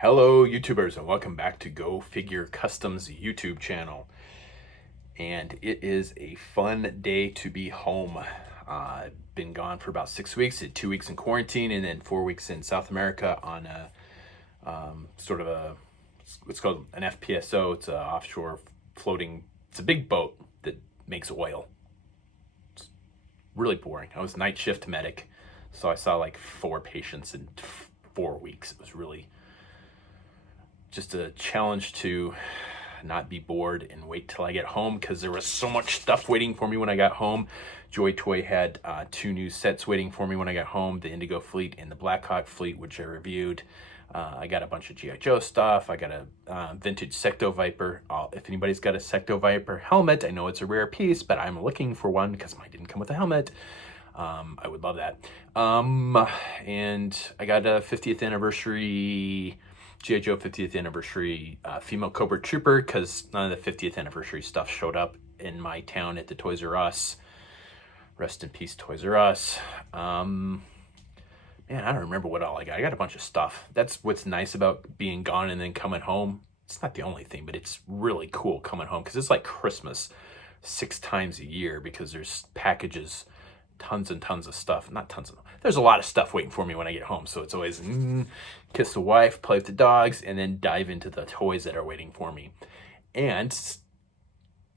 Hello YouTubers and welcome back to Go Figure Customs YouTube channel. And it is a fun day to be home. I've been gone for about 6 weeks, did 2 weeks in quarantine and then 4 weeks in South America on a it's called an FPSO. It's an offshore floating, it's a big boat that makes oil. It's really boring. I was night shift medic, so I saw like 4 patients in 4 weeks. It was really just a challenge to not be bored and wait till I get home because there was so much stuff waiting for me when I got home. JoyToy had 2 new sets waiting for me when I got home, the Indigo Fleet and the Blackhawk Fleet, which I reviewed. I got a bunch of G.I. Joe stuff. I got a vintage Secto Viper. If anybody's got a Secto Viper helmet, I know it's a rare piece, but I'm looking for one because mine didn't come with a helmet. I would love that. And I got a 50th anniversary G.I. Joe 50th anniversary female Cobra Trooper because none of the 50th anniversary stuff showed up in my town at the Toys R Us. Rest in peace, Toys R Us. Man, I don't remember what all I got. I got a bunch of stuff. That's what's nice about being gone and then coming home. It's not the only thing, but it's really cool coming home because it's like Christmas 6 times a year because there's packages, tons and tons of stuff. Not tons of, there's a lot of stuff waiting for me when I get home. So it's always kiss the wife, play with the dogs, and then dive into the toys that are waiting for me. And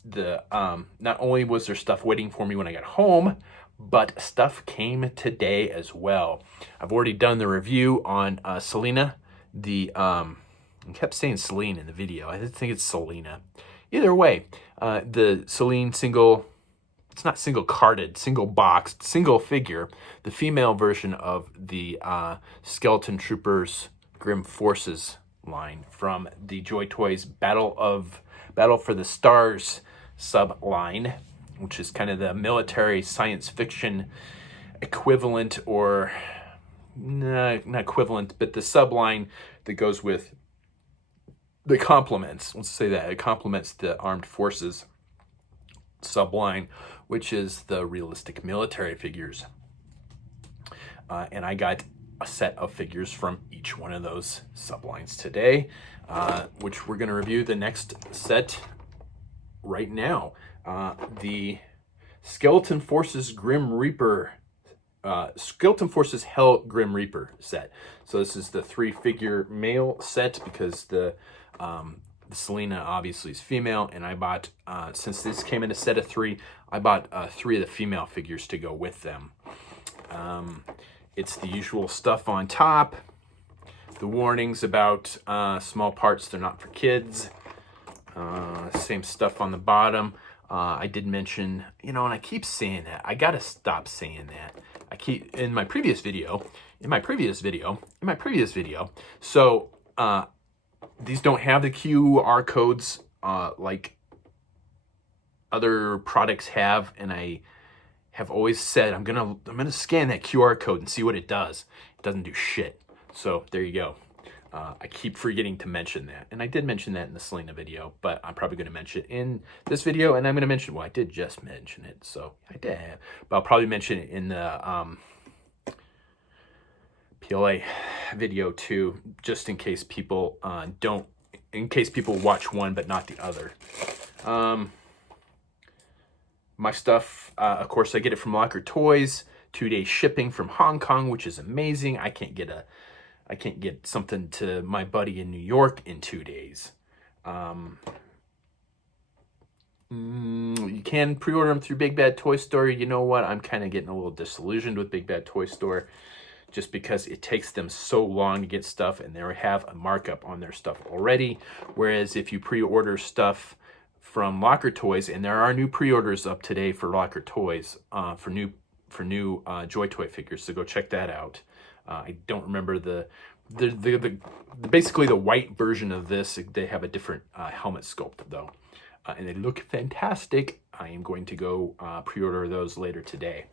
the not only was there stuff waiting for me when I got home, but stuff came today as well. I've already done the review on Selena. I kept saying Celine in the video. I think it's Selena. Either way, the Celine single, it's not single carded, single boxed, single figure, the female version of the Skeleton Troopers Grim Forces line from the JoyToys Battle for the Stars sub line, which is kind of the military science fiction equivalent, or not equivalent, but the sub line that goes with the complements. Let's say that it complements the armed forces subline, which is the realistic military figures. And I got a set of figures from each one of those sublines today, which we're going to review the next set right now. The Skeleton Forces Grim Reaper, Skeleton Forces Hell Grim Reaper set. So this is the 3-figure male set because the Selena obviously is female, and I bought, since this came in a set of 3, I bought 3 of the female figures to go with them. It's the usual stuff on top, the warnings about small parts, they're not for kids, same stuff on the bottom. I did mention, and I keep saying that, I gotta stop saying that. I keep, in my previous video, so, these don't have the QR codes like other products have, and I have always said I'm gonna scan that QR code and see what it does. It doesn't do shit. So there you go. I keep forgetting to mention that, and I did mention that in the Selena video, but I'm probably going to mention it in this video, and I'm going to mention, well, I did just mention it, so I did, but I'll probably mention it in the PLA video too, just in case people people watch one but not the other. My stuff, of course, I get it from Locker Toys, 2-day shipping from Hong Kong, which is amazing. I can't get something to my buddy in New York in 2 days. You can pre-order them through Big Bad Toy Store. You know what? I'm kind of getting a little disillusioned with Big Bad Toy Store, just because it takes them so long to get stuff, and they have a markup on their stuff already. Whereas if you pre-order stuff from Locker Toys, and there are new pre-orders up today for Locker Toys for new JoyToy figures, so go check that out. I don't remember basically the white version of this. They have a different helmet sculpt though, and they look fantastic. I am going to go pre-order those later today.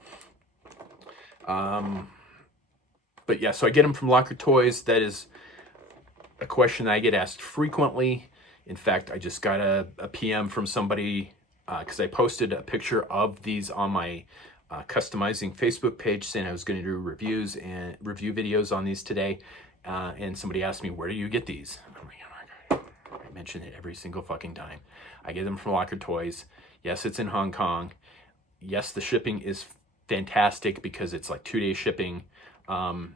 But yeah, so I get them from Locker Toys. That is a question that I get asked frequently. In fact, I just got a PM from somebody because I posted a picture of these on my customizing Facebook page saying I was going to do reviews and review videos on these today. and somebody asked me, where do you get these? I'm like, oh my God. I mention it every single fucking time. I get them from Locker Toys. Yes, it's in Hong Kong. Yes, the shipping is fantastic because it's like 2-day shipping. And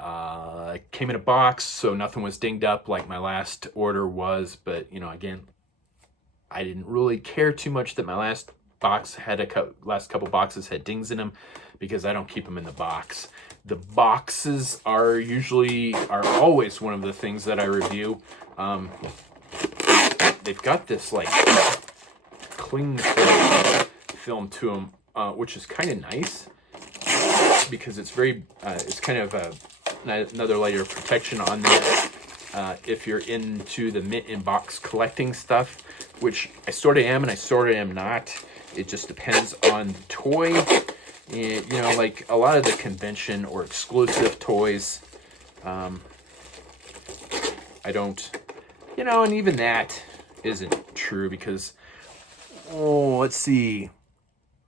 it came in a box, so nothing was dinged up like my last order was. But, you know, again, I didn't really care too much that my last box had last couple boxes had dings in them, because I don't keep them in the box. The boxes are always one of the things that I review. They've got this like cling film to them, which is kind of nice because it's very it's kind of another layer of protection on there. If you're into the mint in box collecting stuff, which I sort of am and I sort of am not. It just depends on the toy. And, you know, like a lot of the convention or exclusive toys, I don't, you know, and even that isn't true because, let's see.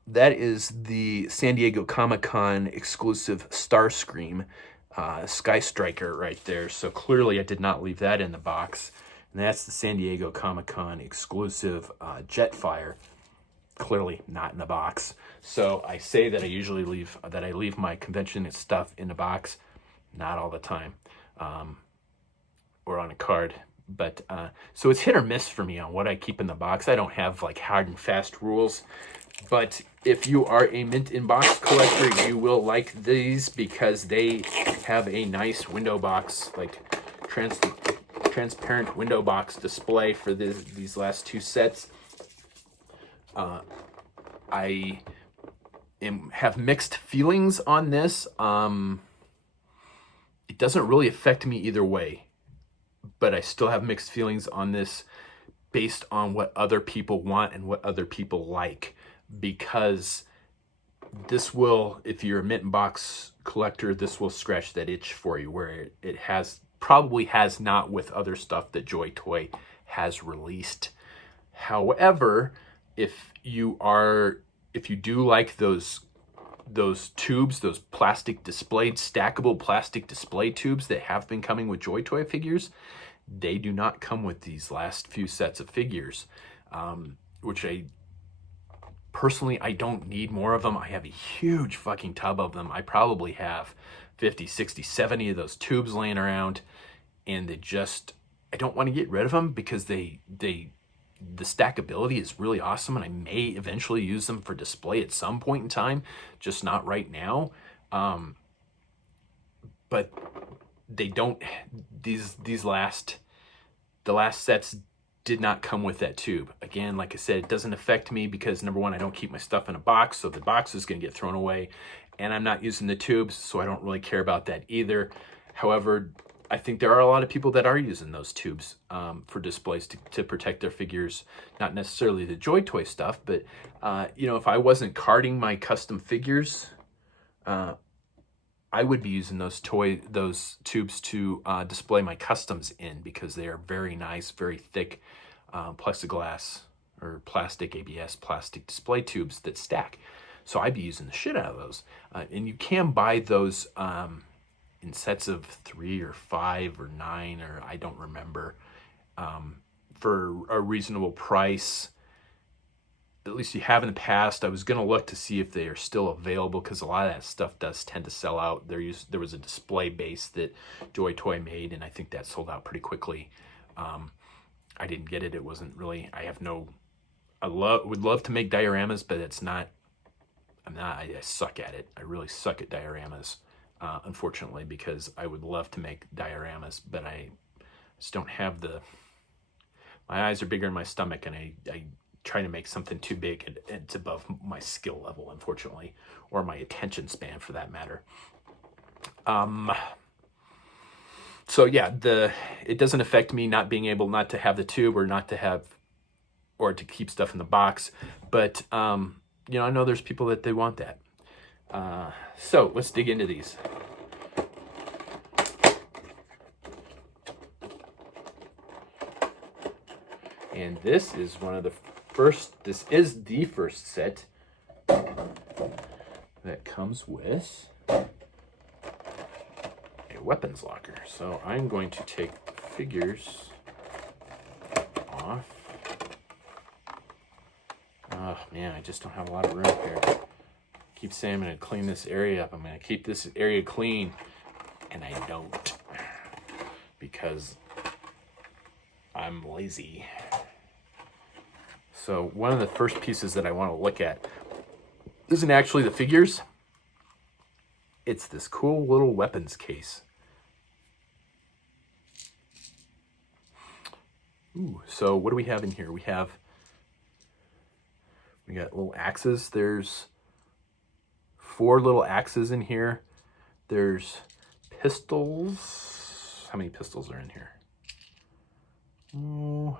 That is the San Diego Comic-Con exclusive Starscream Sky Striker right there. So clearly I did not leave that in the box. And that's the San Diego Comic-Con exclusive Jetfire. Clearly not in the box. So I say that I usually leave my convention stuff in the box. Not all the time. Or on a card. But so it's hit or miss for me on what I keep in the box. I don't have like hard and fast rules. But if you are a mint in box collector, you will like these because they have a nice window box, like transparent window box display for these last two sets. I have mixed feelings on this. It doesn't really affect me either way, but I still have mixed feelings on this based on what other people want and what other people like. Because this will, if you're a mint and box collector, this will scratch that itch for you, where it probably has not with other stuff that JoyToy has released. However, if you do like those tubes, those stackable plastic display tubes that have been coming with JoyToy figures, they do not come with these last few sets of figures, which personally, I don't need more of them. I have a huge fucking tub of them. I probably have 50, 60, 70 of those tubes laying around, and I don't want to get rid of them because the stackability is really awesome, and I may eventually use them for display at some point in time, just not right now. But they don't, the last sets did not come with that tube. Again, like I said, it doesn't affect me because number one, I don't keep my stuff in a box, so the box is going to get thrown away, and I'm not using the tubes, so I don't really care about that either. However, I think there are a lot of people that are using those tubes for displays to protect their figures, not necessarily the JoyToy stuff, but you know, if I wasn't carding my custom figures, I would be using those tubes to display my customs in, because they are very nice, very thick plexiglass or plastic ABS plastic display tubes that stack. So I'd be using the shit out of those. And you can buy those in sets of 3 or 5 or 9, or I don't remember, for a reasonable price. At least you have in the past. I was going to look to see if they are still available, because a lot of that stuff does tend to sell out. There was a display base that JoyToy made, and I think that sold out pretty quickly. I didn't get it. It wasn't really, would love to make dioramas, but I suck at it. I really suck at dioramas, unfortunately, because I would love to make dioramas, but I just don't have my eyes are bigger than my stomach, and I try to make something too big, it's above my skill level, unfortunately, or my attention span for that matter. So yeah, it doesn't affect me not being able not to have the tube or to keep stuff in the box, but you know, I know there's people that they want that. So let's dig into these. And this is the first set that comes with weapons locker. So I'm going to take the figures off. Oh man, I just don't have a lot of room here. I keep saying I'm going to clean this area up. I'm going to keep this area clean, and I don't, because I'm lazy. So one of the first pieces that I want to look at isn't actually the figures. It's this cool little weapons case. Ooh, so what do we have in here? We got little axes. There's 4 little axes in here. There's pistols. How many pistols are in here? Oh,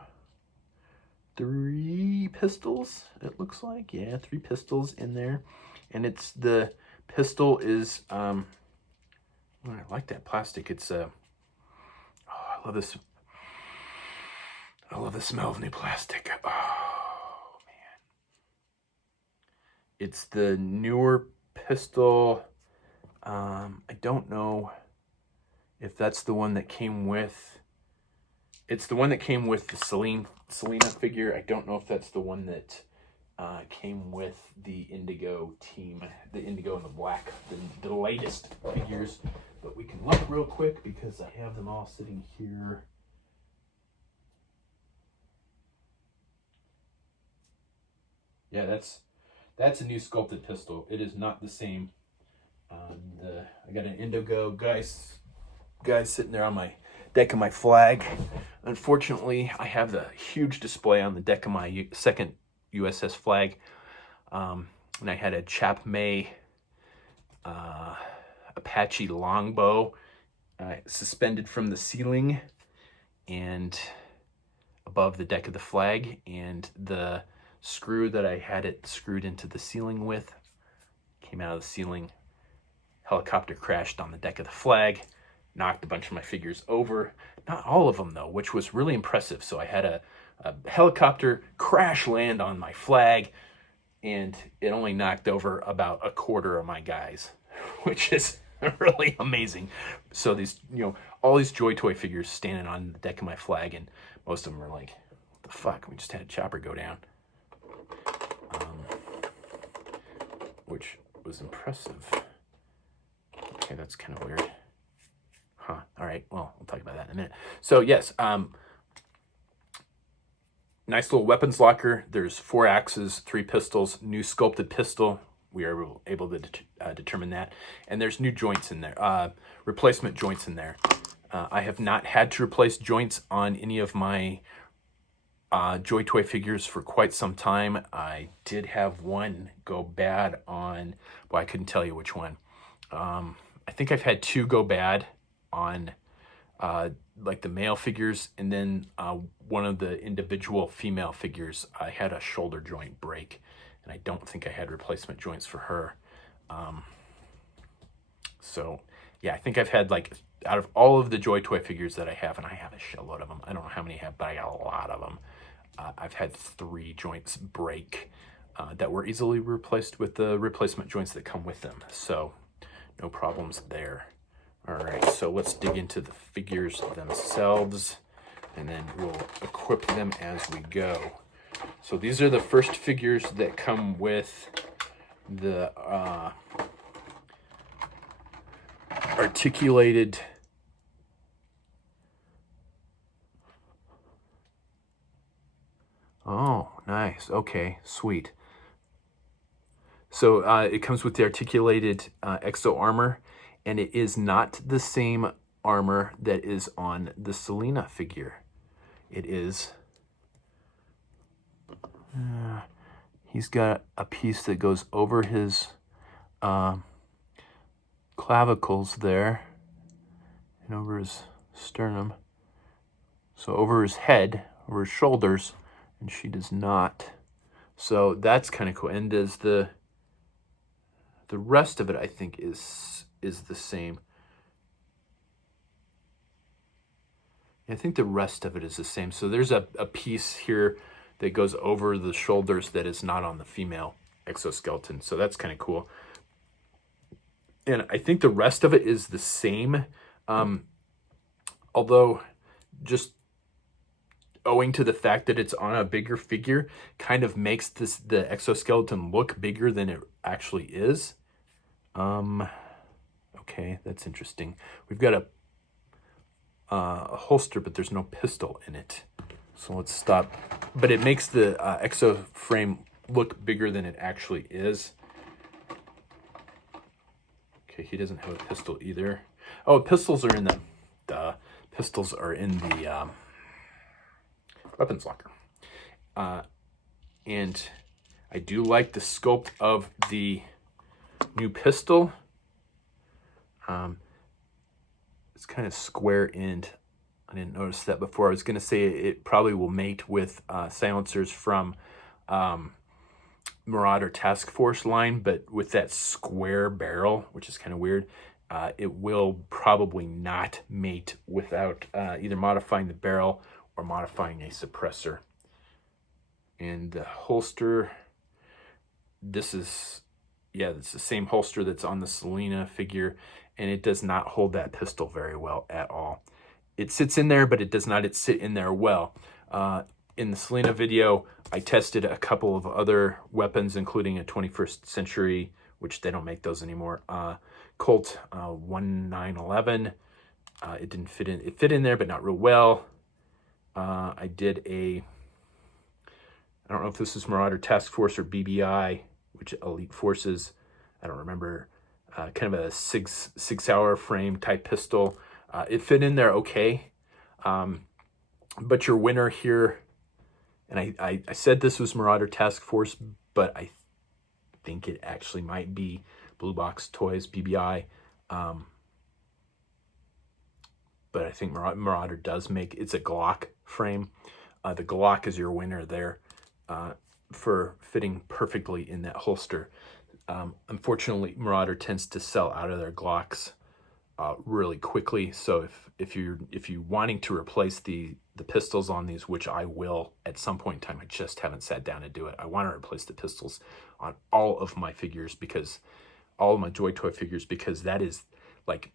3 pistols, it looks like. Yeah, 3 pistols in there. And it's the pistol is, oh, I like that plastic. It's, oh, I love this. I love the smell of new plastic. Oh, man. It's the newer pistol. I don't know if that's the one that came with, it's the one that came with the Selena figure. I don't know if that's the one that came with the Indigo team, the Indigo and the Black, the latest figures. But we can look real quick because I have them all sitting here. Yeah, that's a new sculpted pistol. It is not the same. I got an Indigo guys sitting there on my deck of my flag. Unfortunately, I have the huge display on the deck of my second USS flag. And I had a Chap May Apache longbow suspended from the ceiling and above the deck of the flag, and the screw that I had it screwed into the ceiling with came out of the ceiling. Helicopter crashed on the deck of the flag, knocked a bunch of my figures over. Not all of them, though, which was really impressive. So I had a helicopter crash land on my flag, and it only knocked over about a quarter of my guys, which is really amazing. So these, all these JoyToy figures standing on the deck of my flag, and most of them are like, what the fuck? We just had a chopper go down. Which was impressive. Okay, that's kind of weird. Huh. All right. Well, we'll talk about that in a minute. So yes, nice little weapons locker. There's 4 axes, 3 pistols, new sculpted pistol. We are able to determine that. And there's new joints in there, replacement joints in there. I have not had to replace joints on any of my JoyToy figures for quite some time. I did have one go bad on, well, I couldn't tell you which one. I think I've had 2 go bad on like the male figures, and then one of the individual female figures, I had a shoulder joint break, and I don't think I had replacement joints for her. So yeah, I think I've had, like, out of all of the JoyToy figures that I have, and I have a shitload of them, I don't know how many I have, but I got a lot of them. I've had 3 joints break that were easily replaced with the replacement joints that come with them. So no problems there. All right, so let's dig into the figures themselves, and then we'll equip them as we go. So these are the first figures that come with the articulated Oh, nice. Okay, sweet. So it comes with the articulated exo-armor, and it is not the same armor that is on the Selena figure. It is... he's got a piece that goes over his clavicles there, and over his sternum. So over his head, over his shoulders, and she does not. So that's kind of cool. And does the rest of it, I think, is the same. I think the rest of it is the same. So there's a piece here that goes over the shoulders that is not on the female exoskeleton. So that's kind of cool. And I think the rest of it is the same. Although just owing to the fact that it's on a bigger figure kind of makes the exoskeleton look bigger than it actually is. Okay, that's interesting. We've got a holster, but there's no pistol in it. So let's stop. But it makes the exo frame look bigger than it actually is. Okay, he doesn't have a pistol either. Oh, pistols are in the pistols are in the weapons locker. And I do like the sculpt of the new pistol. It's kind of square-end. I didn't notice that before. I was going to say it probably will mate with silencers from Marauder Task Force line, but with that square barrel, which is kind of weird, it will probably not mate without either modifying the barrel or modifying a suppressor. And the holster, this is, yeah, it's the same holster that's on the Selena figure, and it does not hold that pistol very well at all. It sits in there, but it does not sit in there well. In the Selena video, I tested a couple of other weapons, including a 21st Century, which they don't make those anymore, Colt 1911. It didn't fit in. It fit in there, but not real well. I did I don't know if this is Marauder Task Force or BBI, which Elite Forces, I don't remember, kind of a six hour frame type pistol. It fit in there okay. But your winner here, and I said this was Marauder Task Force, but I think it actually might be Blue Box Toys, BBI. But I think Marauder does make, it's a Glock frame. The Glock is your winner there for fitting perfectly in that holster. Unfortunately, Marauder tends to sell out of their Glocks really quickly. So if you're wanting to replace the pistols on these, which I will at some point in time, I just haven't sat down to do it. I want to replace the pistols on all of my figures, because all of my JoyToy figures, because that is like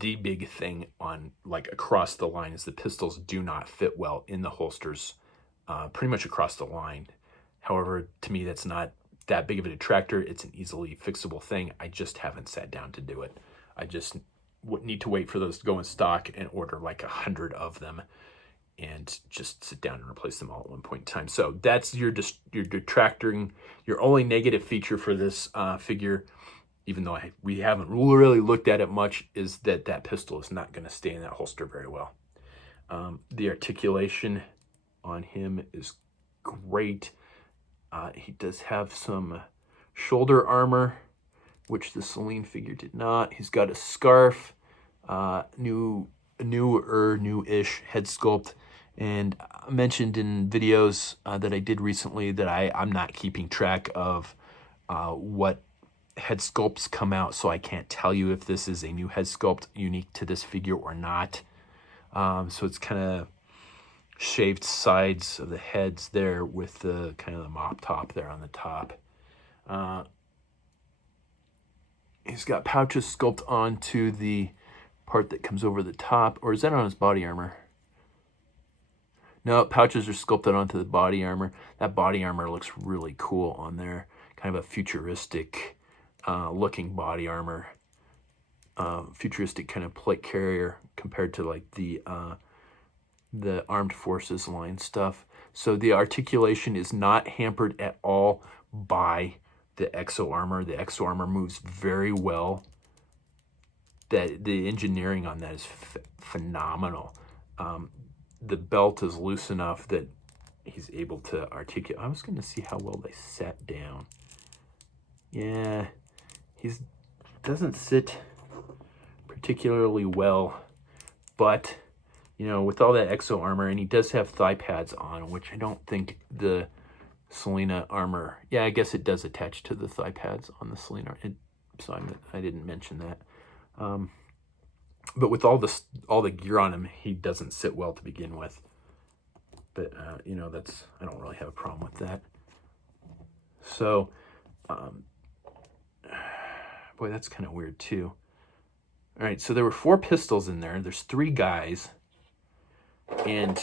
the big thing on like across the line, is the pistols do not fit well in the holsters pretty much across the line. However, to me, that's not that big of a detractor. It's an easily fixable thing. I just haven't sat down to do it. I just need to wait for those to go in stock and order like 100 of them and just sit down and replace them all at one point in time. So that's your detracting, your only negative feature for this figure, even though we haven't really looked at it much, is that pistol is not going to stay in that holster very well. The articulation on him is great. He does have some shoulder armor, which the Celine figure did not. He's got a scarf, new-ish head sculpt, and I mentioned in videos that I did recently that I'm not keeping track of what head sculpts come out, so I can't tell you if this is a new head sculpt unique to this figure or not. So it's kind of shaved sides of the heads there with the kind of the mop top there on the top. He's got pouches sculpted onto the part that comes over the top, or is that on his body armor? No, pouches are sculpted onto the body armor. That body armor looks really cool on there. Kind of a futuristic looking body armor. Futuristic kind of plate carrier compared to like the Armed Forces line stuff. So the articulation is not hampered at all by the exo-armor. The exo-armor moves very well. The engineering on that is phenomenal. The belt is loose enough that he's able to articulate. I was going to see how well they sat down. Yeah, he doesn't sit particularly well, but you know, with all that exo armor, and he does have thigh pads on, which I don't think the Selena armor. Yeah, I guess it does attach to the thigh pads on the Selena. So I didn't mention that. But with all the gear on him, he doesn't sit well to begin with. But you know, I don't really have a problem with that. So, boy, that's kind of weird too. All right, so there were 4 pistols in there. There's 3 guys, and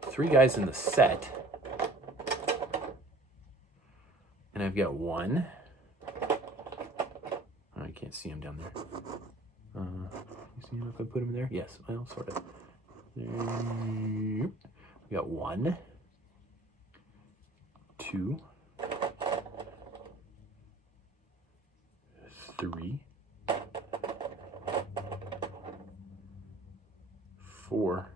3 guys in the set. And I've got 1. Oh, I can't see him down there. You see him if I put him there? Yes, well, sort of. We got 1, 2, 3, 4.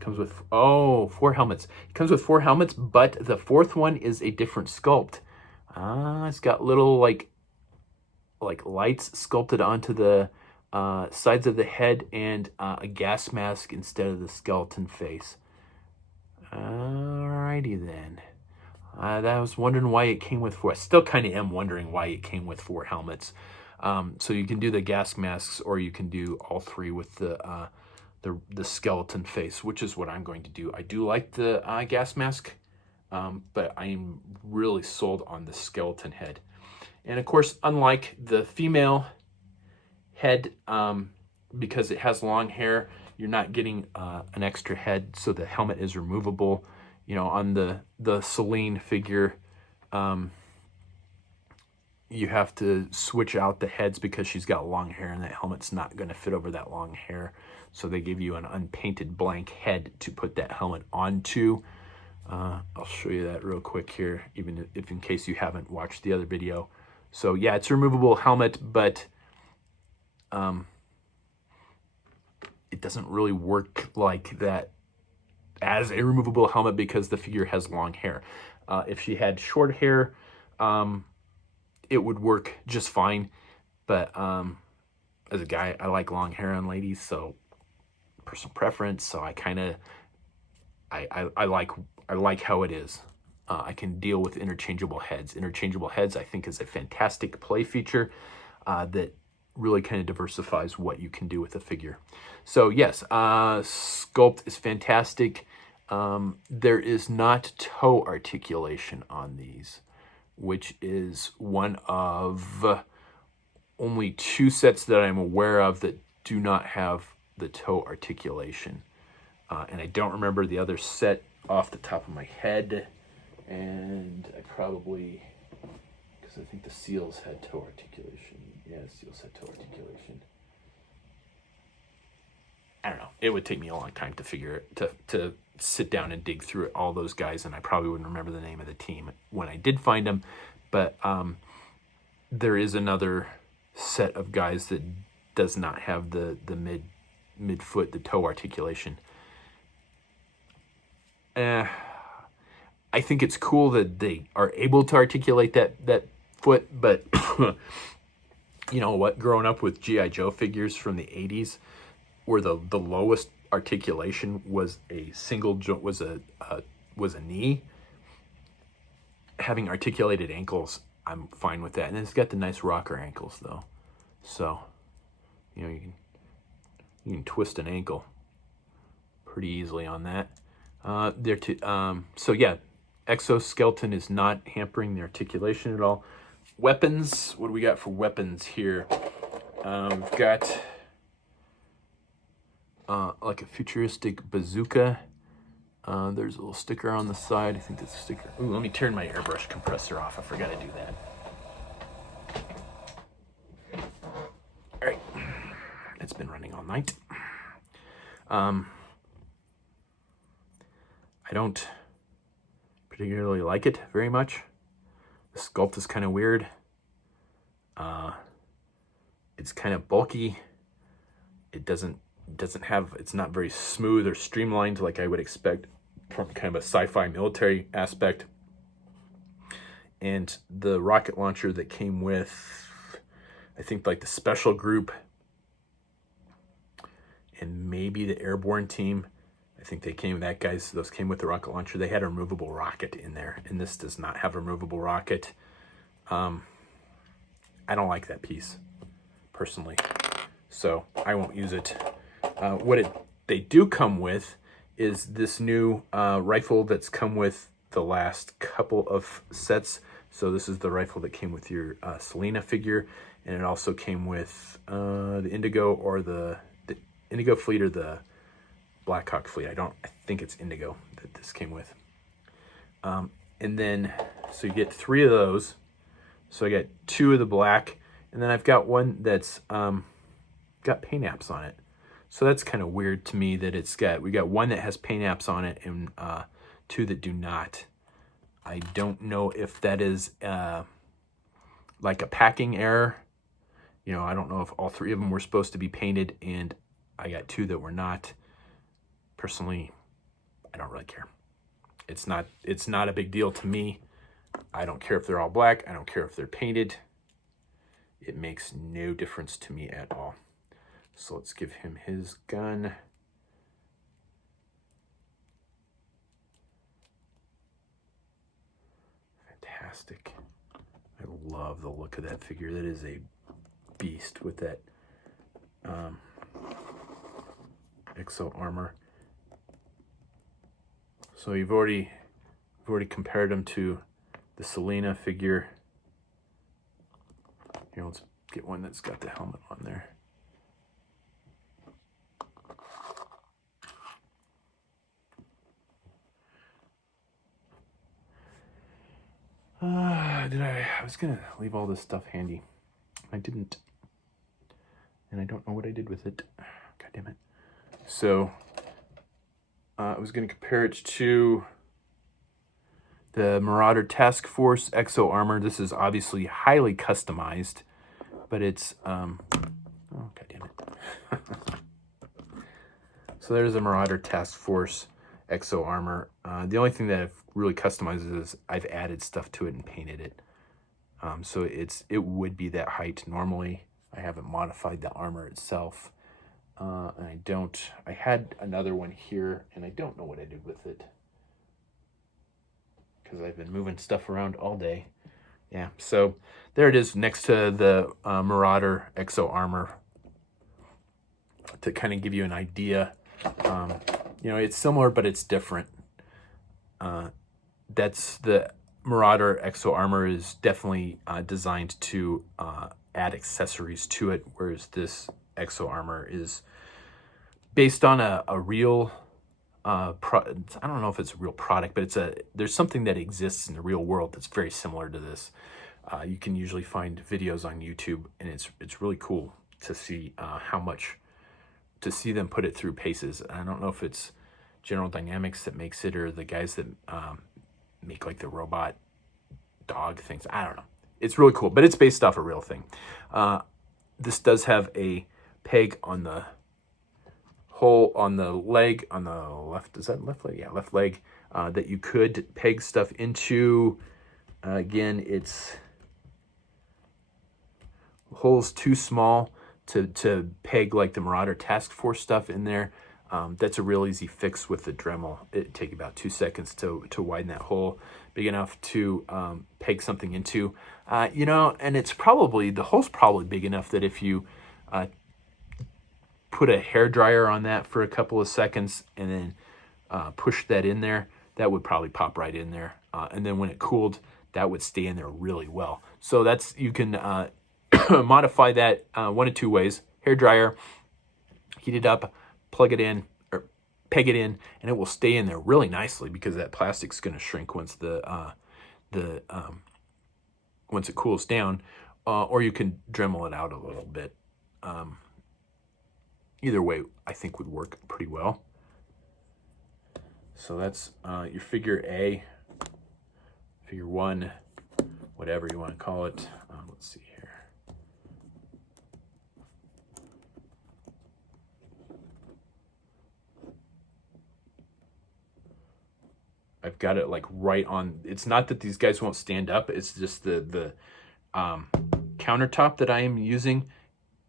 Comes with 4 helmets. It comes with 4 helmets, but the 4th one is a different sculpt. It's got little like lights sculpted onto the sides of the head, and a gas mask instead of the skeleton face. Alrighty then. I was wondering why it came with 4. I still kind of am wondering why it came with 4 helmets. So you can do the gas masks, or you can do all 3 with the skeleton face, which is what I'm going to do. I do like the gas mask, but I'm really sold on the skeleton head. And of course, unlike the female head, because it has long hair, you're not getting an extra head, so the helmet is removable. You know, on the Celine figure, you have to switch out the heads because she's got long hair, and that helmet's not going to fit over that long hair. So they give you an unpainted blank head to put that helmet onto. I'll show you that real quick here, even if in case you haven't watched the other video. So yeah, it's a removable helmet, but it doesn't really work like that as a removable helmet because the figure has long hair. If she had short hair, it would work just fine. But as a guy, I like long hair on ladies, so personal preference. So I kind of I like how it is. I can deal with interchangeable heads. Interchangeable heads, I think, is a fantastic play feature that really kind of diversifies what you can do with a figure. So yes, sculpt is fantastic. There is not toe articulation on these, which is one of only 2 sets that I'm aware of that do not have the toe articulation. And I don't remember the other set off the top of my head. And I probably, because I think the seals had toe articulation. Yeah, the seals had toe articulation. I don't know. It would take me a long time to figure it, to sit down and dig through all those guys, and I probably wouldn't remember the name of the team when I did find them. But there is another set of guys that does not have the mid-foot, the toe articulation. I think it's cool that they are able to articulate that foot, but you know what? Growing up with G.I. Joe figures from the 80s, where the lowest articulation was a single joint, was a knee. Having articulated ankles, I'm fine with that. And it's got the nice rocker ankles though, so you know you can twist an ankle pretty easily on that. So yeah, Exoskeleton is not hampering the articulation at all. Weapons, what do we got for weapons here? We've got like a futuristic bazooka. There's a little sticker on the side. I think that's a sticker. Ooh, let me turn my airbrush compressor off. I forgot to do that. All right, it's been running all night. I don't particularly like it very much. The sculpt is kind of weird. It's kind of bulky. It's not very smooth or streamlined like I would expect from kind of a sci-fi military aspect. And the rocket launcher that came with, I think, like the special group and maybe the airborne team, I think those came with the rocket launcher. They had a removable rocket in there, and this does not have a removable rocket. I don't like that piece, personally, so I won't use it. They do come with is this new rifle that's come with the last couple of sets. So this is the rifle that came with your Selena figure, and it also came with the Indigo or the Indigo fleet or the Blackhawk fleet. I think it's Indigo that this came with. And then, so you get 3 of those. So I got 2 of the black, and then I've got one that's got paint apps on it. So that's kind of weird to me that we got one that has paint apps on it and 2 that do not. I don't know if that is like a packing error. You know, I don't know if all 3 of them were supposed to be painted, and I got 2 that were not. Personally, I don't really care. It's not a big deal to me. I don't care if they're all black. I don't care if they're painted. It makes no difference to me at all. So let's give him his gun. Fantastic. I love the look of that figure. That is a beast with that exo-armor. So we've already compared them to the Selena figure. Here, let's get one that's got the helmet on there. I was gonna leave all this stuff handy. I didn't. And I don't know what I did with it. God damn it. So, I was gonna compare it to the Marauder Task Force exo-armor. This is obviously highly customized, but it's, oh, God damn it. So there's a Marauder Task Force exo-armor. The only thing that I've really customized is I've added stuff to it and painted it. So it would be that height normally. I haven't modified the armor itself. And I had another one here, and I don't know what I did with it, because I've been moving stuff around all day. Yeah, so there it is next to the Marauder exo-armor to kind of give you an idea. You know, it's similar, but it's different. That's the Marauder exo-armor is definitely designed to add accessories to it, whereas this exo-armor is based on a real I don't know if it's a real product, but there's something that exists in the real world that's very similar to this. You can usually find videos on YouTube, and it's really cool to see to see them put it through paces. I don't know if it's General Dynamics that makes it, or the guys that make like the robot dog things. I don't know. It's really cool, but it's based off a real thing. This does have a peg on the hole on the leg on the left. Is that left leg? Yeah, left leg. That you could peg stuff into. Again, it's holes too small to peg like the Marauder Task Force stuff in there. That's a real easy fix with the Dremel. It'd take about 2 seconds to widen that hole big enough to peg something into. You know, and the hole's probably big enough that if you put a hairdryer on that for a couple of seconds and then push that in there, that would probably pop right in there. And then when it cooled, that would stay in there really well. So you can modify that one of 2 ways. Hairdryer, heat it up, plug it in, or peg it in, and it will stay in there really nicely because that plastic's going to shrink once once it cools down. Or you can Dremel it out a little bit. Either way, I think would work pretty well. So that's your figure A, figure 1, whatever you want to call it. Let's see here. I've got it like right on. It's not that these guys won't stand up. It's just the countertop that I am using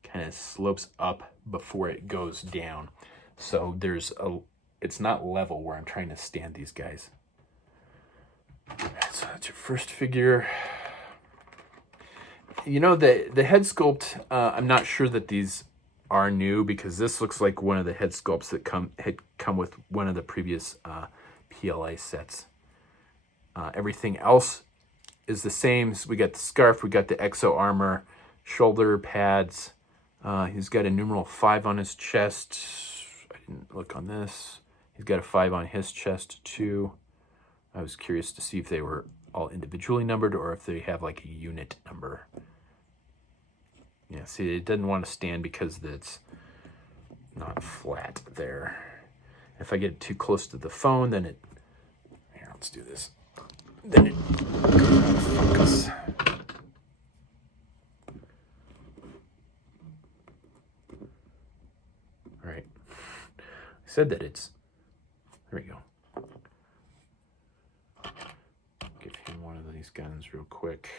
kind of slopes up before it goes down. So it's not level where I'm trying to stand these guys. So that's your first figure. You know, the head sculpt, I'm not sure that these are new, because this looks like one of the head sculpts that had come with one of the previous PLA sets. Everything else is the same. So we got the scarf, we got the exo-armor, shoulder pads. He's got a numeral 5 on his chest. I didn't look on this. He's got a 5 on his chest too. I was curious to see if they were all individually numbered or if they have like a unit number. Yeah, see, it doesn't want to stand because it's not flat there. If I get too close to the phone, then it... Here, let's do this. Then it goes out of focus. All right. I said that it's... There we go. Give him one of these guns real quick.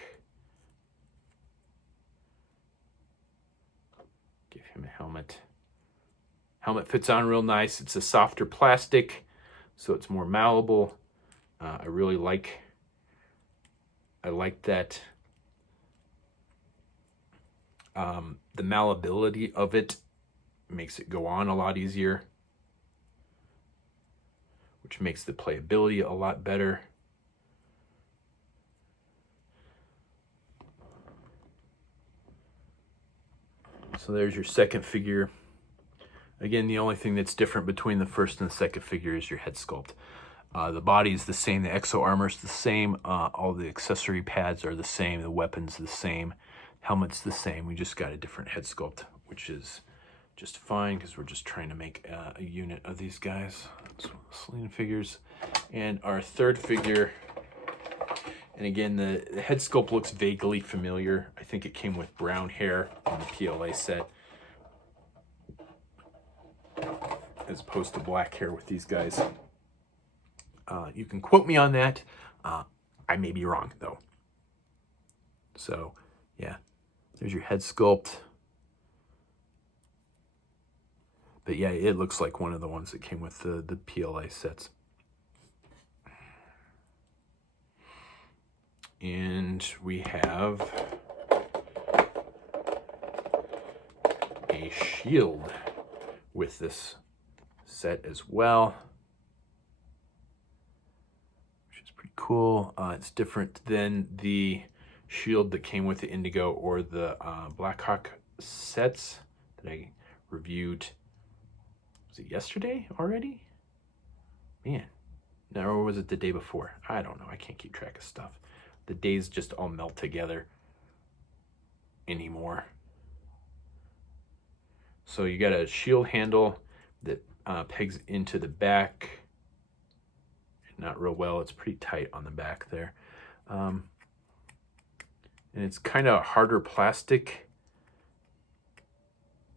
Give him a helmet. Helmet fits on real nice. It's a softer plastic, so it's more malleable. I really like that. The malleability of it makes it go on a lot easier, which makes the playability a lot better. So there's your second figure. Again, the only thing that's different between the first and the second figure is your head sculpt. The body is the same, the exo-armor is the same, all the accessory pads are the same, the weapons the same, helmet's the same. We just got a different head sculpt, which is just fine because we're just trying to make a unit of these guys. So Selena figures. And our third figure, and again, the head sculpt looks vaguely familiar. I think it came with brown hair on the PLA set, as opposed to black hair with these guys. You can quote me on that. I may be wrong, though. So, yeah, there's your head sculpt. But yeah, it looks like one of the ones that came with the PLA sets. And we have a shield with this set as well, which is pretty cool. It's different than the shield that came with the Indigo or the Blackhawk sets that I reviewed. Was it yesterday already? Man, no, or was it the day before? I don't know. I can't keep track of stuff. The days just all melt together anymore. So you got a shield handle that pegs into the back. Not real well. It's pretty tight on the back there. And it's kind of harder plastic,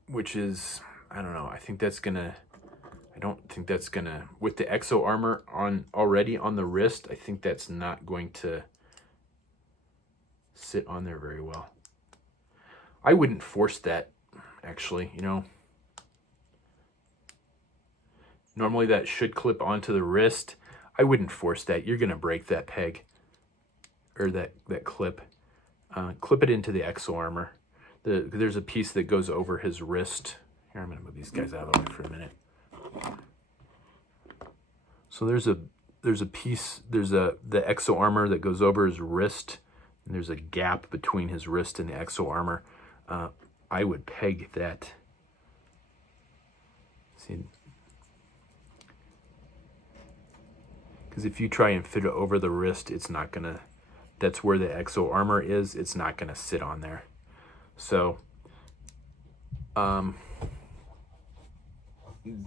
which is, I don't know. I don't think that's gonna, with the exo-armor on already on the wrist, I think that's not going to sit on there very well. I wouldn't force that, actually, you know. Normally that should clip onto the wrist. I wouldn't force that. You're gonna break that peg, or that clip. Clip it into the exo-armor. There's a piece that goes over his wrist. Here, I'm gonna move these guys out of the way for a minute. So there's a piece, the exo-armor that goes over his wrist, and there's a gap between his wrist and the exo-armor. I would peg that. See, because if you try and fit it over the wrist, it's not gonna, that's where the exo-armor is, it's not gonna sit on there. So,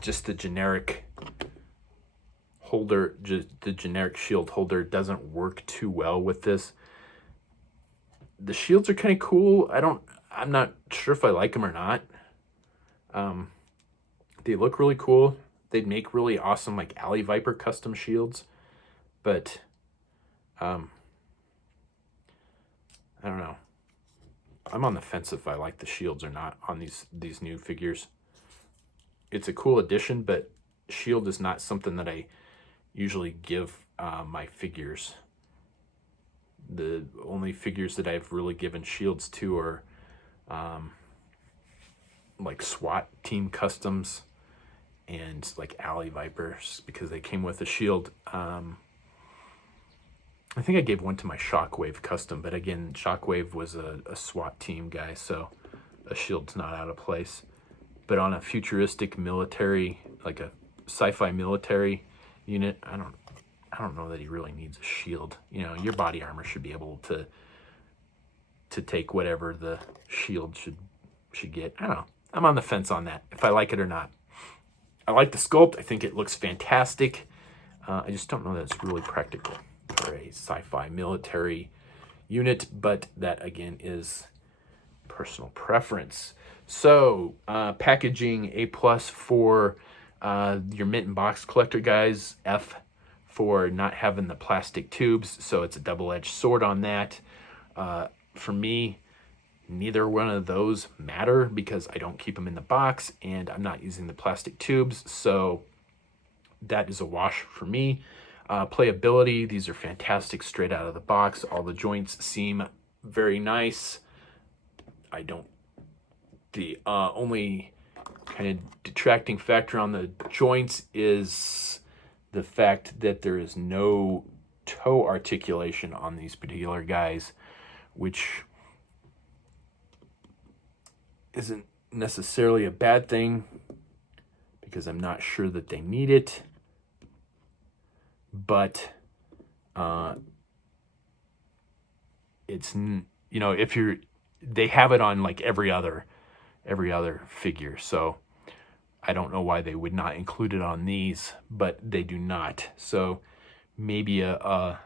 just the generic holder, just the generic shield holder doesn't work too well with this. The shields are kind of cool. I'm not sure if I like them or not. They look really cool. They'd make really awesome like Alley Viper custom shields, but I don't know. I'm on the fence if I like the shields or not on these new figures. It's a cool addition, but shield is not something that I usually give my figures. The only figures that I've really given shields to are like SWAT team customs and like Alley Vipers, because they came with a shield. I think I gave one to my Shockwave custom, but again, Shockwave was a SWAT team guy, so a shield's not out of place. But on a futuristic military, like a sci-fi military unit, I don't know that he really needs a shield. You know, your body armor should be able to take whatever the shield should get. I don't know. I'm on the fence on that, if I like it or not. I like the sculpt. I think it looks fantastic. I just don't know that it's really practical for a sci-fi military unit, but that again is personal preference. So packaging A+ for your mint and box collector guys, F for not having the plastic tubes, so it's a double-edged sword on that. For me, neither one of those matter because I don't keep them in the box and I'm not using the plastic tubes, so that is a wash for me. Playability, these are fantastic straight out of the box. All the joints seem very nice. The only kind of detracting factor on the joints is the fact that there is no toe articulation on these particular guys, which isn't necessarily a bad thing because I'm not sure that they need it. But it's, you know, if they have it on like every other figure, so I don't know why they would not include it on these, but they do not. So maybe a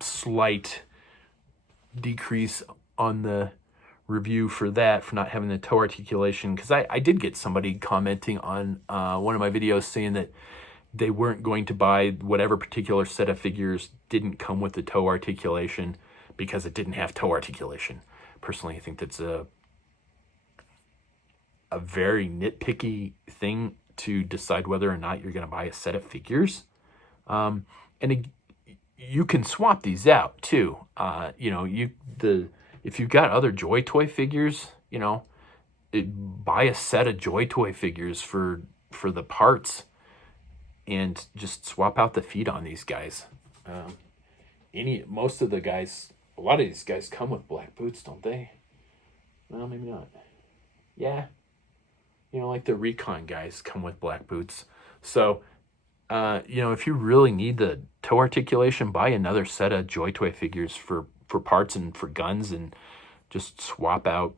slight decrease on the review for that, for not having the toe articulation, because I did get somebody commenting on one of my videos saying that they weren't going to buy whatever particular set of figures didn't come with the toe articulation because it didn't have toe articulation. Personally, I think that's a very nitpicky thing to decide whether or not you're going to buy a set of figures. You can swap these out too. You know, if you've got other JoyToy figures, you know, buy a set of JoyToy figures for the parts and just swap out the feet on these guys. Most of the guys, a lot of these guys come with black boots, don't they? Well, maybe not. Yeah. You know, like the Recon guys come with black boots. So, you know, if you really need the toe articulation, buy another set of JoyToy figures for parts and for guns and just swap out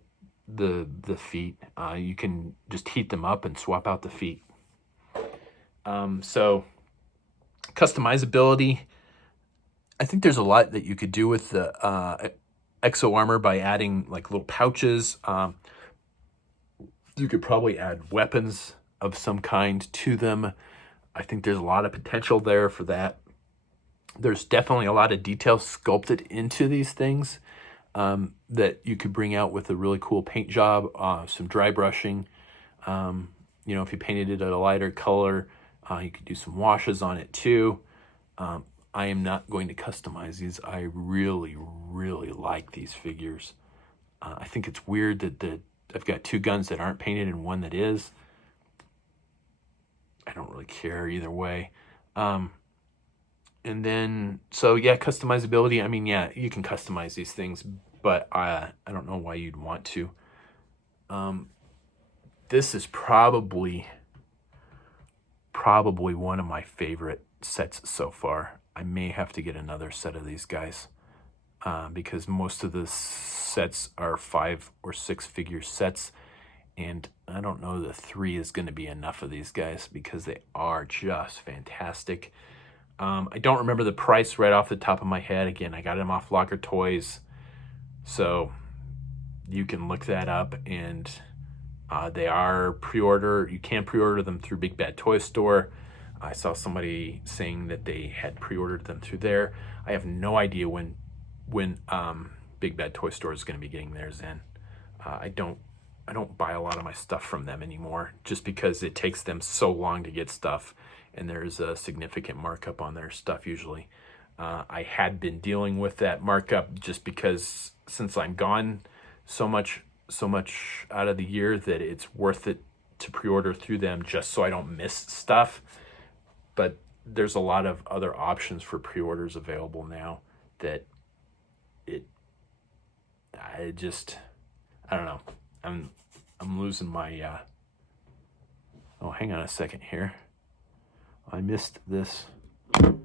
the feet. You can just heat them up and swap out the feet. So customizability, I think there's a lot that you could do with the exo-armor by adding like little pouches. You could probably add weapons of some kind to them. I think there's a lot of potential there for that. There's definitely a lot of detail sculpted into these things that you could bring out with a really cool paint job, some dry brushing. You know, if you painted it a lighter color, you could do some washes on it too. I am not going to customize these. I really, really like these figures. I think it's weird that I've got two guns that aren't painted and one that is. I don't really care either way. And then, so yeah, customizability. I mean, yeah, you can customize these things, but I don't know why you'd want to. This is probably one of my favorite sets so far. I may have to get another set of these guys because most of the sets are 5 or 6 figure sets, and I don't know that 3 is going to be enough of these guys because they are just fantastic. I don't remember the price right off the top of my head. Again, I got them off Locker Toys, so you can look that up, and they are pre-order. You can pre-order them through Big Bad Toy Store. I saw somebody saying that they had pre-ordered them through there. I have no idea when Big Bad Toy Store is going to be getting theirs in. I don't buy a lot of my stuff from them anymore just because it takes them so long to get stuff, and there's a significant markup on their stuff usually. I had been dealing with that markup just because since I'm gone so much out of the year that it's worth it to pre-order through them just so I don't miss stuff. But there's a lot of other options for pre-orders available now that I don't know. I'm losing my, oh, hang on a second here. I missed this. All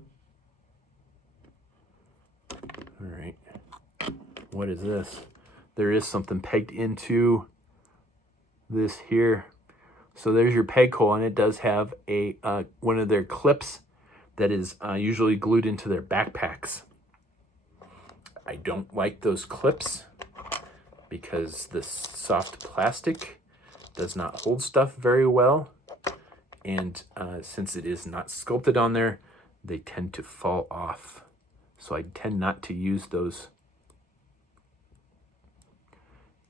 right. What is this? There is something pegged into this here. So there's your peg hole, and it does have a one of their clips that is usually glued into their backpacks. I don't like those clips because the soft plastic does not hold stuff very well. And since it is not sculpted on there, they tend to fall off. So I tend not to use those,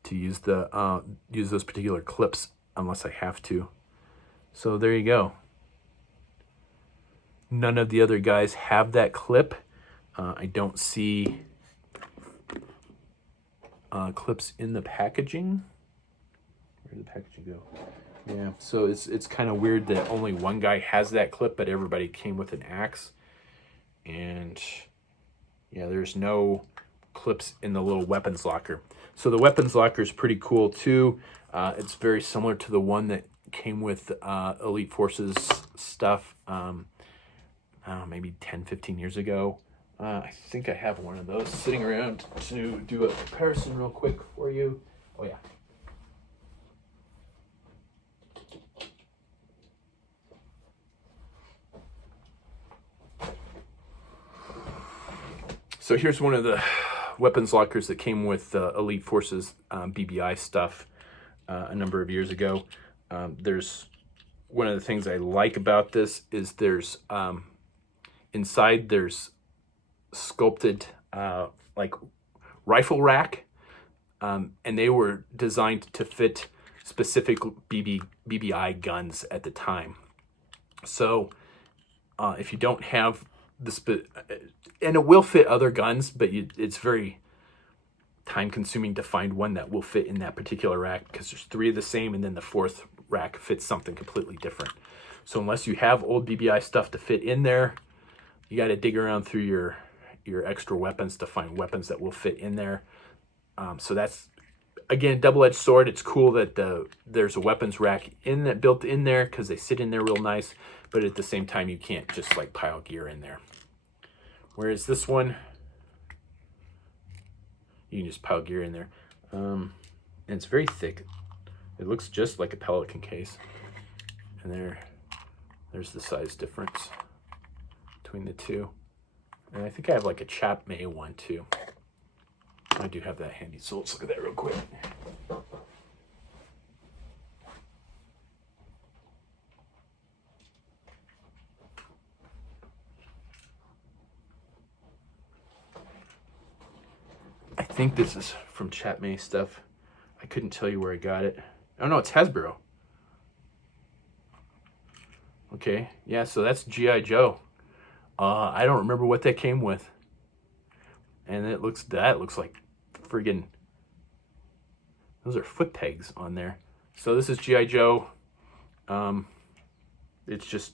use those particular clips unless I have to. So there you go. None of the other guys have that clip. I don't see clips in the packaging. Where did the packaging go? Yeah, so it's kind of weird that only one guy has that clip, but everybody came with an axe. And yeah, there's no clips in the little weapons locker. So the weapons locker is pretty cool too. It's very similar to the one that came with Elite Forces stuff maybe 10, 15 years ago. I think I have one of those sitting around to do a comparison real quick for you. Oh yeah. So here's one of the weapons lockers that came with Elite Forces BBI stuff a number of years ago. There's one of the things I like about this is there's inside there's sculpted like rifle rack, and they were designed to fit specific BBI guns at the time. So if you don't have and it will fit other guns, but it's very time consuming to find one that will fit in that particular rack because there's 3 of the same, and then the 4th rack fits something completely different. So unless you have old BBI stuff to fit in there, you got to dig around through your extra weapons to find weapons that will fit in there. So that's, again, double-edged sword. It's cool that there's a weapons rack built in there because they sit in there real nice, but at the same time you can't just like pile gear in there. Whereas this one, you can just pile gear in there. And it's very thick. It looks just like a Pelican case. And there's the size difference between the two. And I think I have like a Chap May one too. I do have that handy, so let's look at that real quick. I think this is from Chap May stuff. I couldn't tell you where I got it. Oh no, it's Hasbro. Okay, yeah, so that's G.I. Joe. I don't remember what that came with. And that looks like friggin', those are foot pegs on there. So this is G.I. Joe. It's just,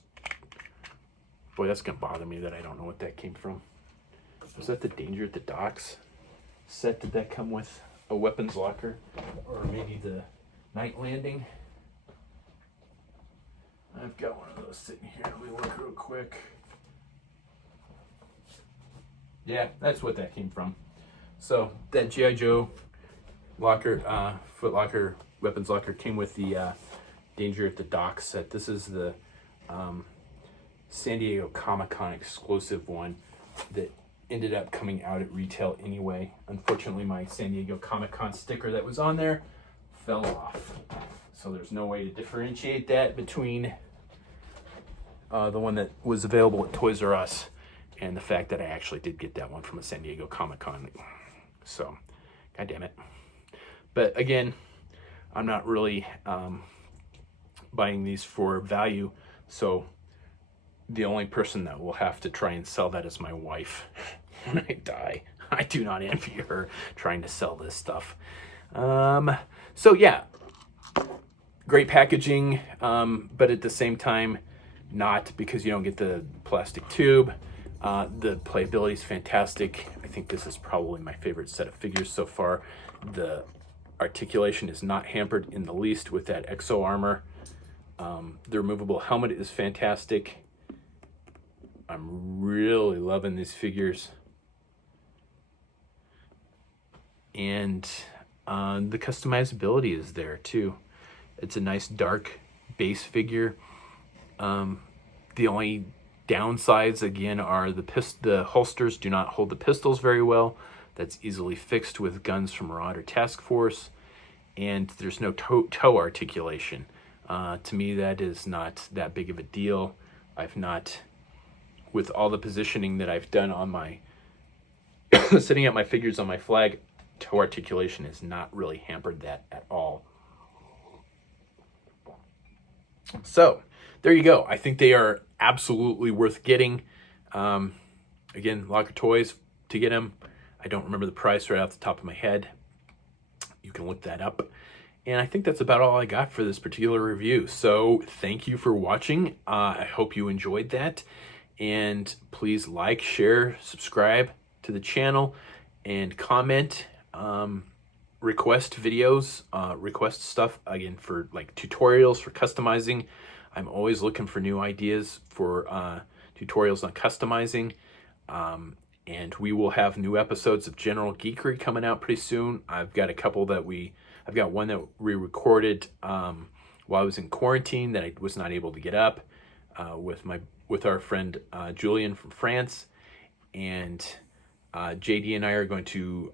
boy, that's gonna bother me that I don't know what that came from. Was that the Danger at the Docks set? Did that come with a weapons locker? Or maybe the Night Landing? I've got one of those sitting here. Let me look real quick. Yeah, that's what that came from. So that G.I. Joe locker, foot locker, weapons locker came with the Danger at the Docks set. This is the San Diego Comic-Con exclusive one that ended up coming out at retail anyway. Unfortunately, my San Diego Comic-Con sticker that was on there fell off. So there's no way to differentiate that between the one that was available at Toys R Us and the fact that I actually did get that one from a San Diego Comic-Con. So, god damn it. But again, I'm not really buying these for value, so the only person that will have to try and sell that is my wife when I die. I do not envy her trying to sell this stuff. So yeah, great packaging, but at the same time, not because you don't get the plastic tube. The playability is fantastic. I think this is probably my favorite set of figures so far. The articulation is not hampered in the least with that exo-armor. The removable helmet is fantastic. I'm really loving these figures. And the customizability is there too. It's a nice dark base figure. The only downsides again are the holsters do not hold the pistols very well. That's easily fixed with guns from Marauder Task Force, and there's no toe articulation. To me, that is not that big of a deal. I've not, with all the positioning that I've done on my setting up my figures on my flag, toe articulation has not really hampered that at all. So there you go. I think they are absolutely worth getting. Again, Locker Toys to get them. I don't remember the price right off the top of my head. You can look that up. And I think that's about all I got for this particular review. So thank you for watching. I hope you enjoyed that. And please like, share, subscribe to the channel, and comment. Request videos, request stuff, again, for like tutorials for customizing. I'm always looking for new ideas for tutorials on customizing. And we will have new episodes of General Geekery coming out pretty soon. I've got a couple that I've got one that we recorded while I was in quarantine that I was not able to get up with our friend Julian from France. And JD and I are going to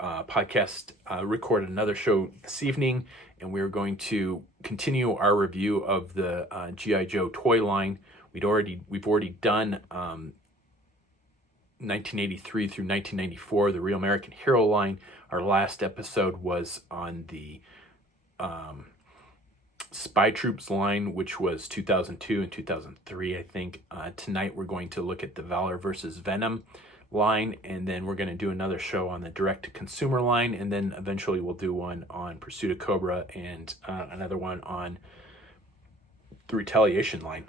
record another show this evening, and we're going to continue our review of the G.I. Joe toy line. We've already done 1983 through 1994, the Real American Hero line. Our last episode was on the Spy Troops line, which was 2002 and 2003, I think. Tonight we're going to look at the Valor versus Venom line, and then we're going to do another show on the direct-to-consumer line, and then eventually we'll do one on Pursuit of Cobra and another one on the Retaliation line.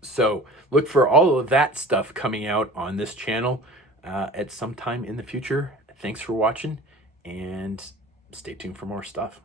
So look for all of that stuff coming out on this channel at some time in the future. Thanks for watching, and stay tuned for more stuff.